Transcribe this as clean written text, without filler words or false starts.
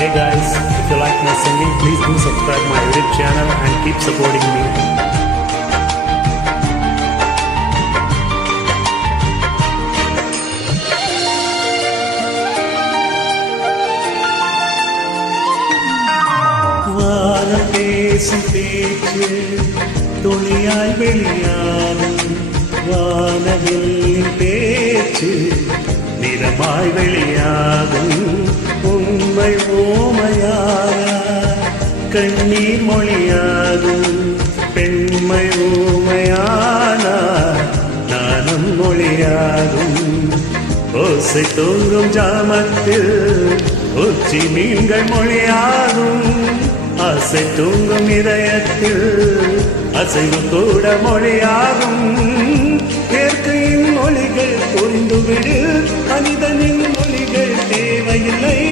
Hey guys, if you like my singing, please do subscribe my YouTube channel and keep supporting me. வானம் பேசும் பேச்சு துளியாய் வெளியாகும், வானவில்லின் பேச்சு நிறமாய் வெளியாகும். உண்மை ஓமையாக கண்ணீர் மொழியாகும், பெண்மை ஊமையானார் நானும் மொழியாகும். ஓசை தூங்கும் ஜாமத்தில் உச்சி மீன்கள் மொழியாகும், ஆசை தூங்கும் இதயத்தில் அசைவு கூட மொழியாகும்.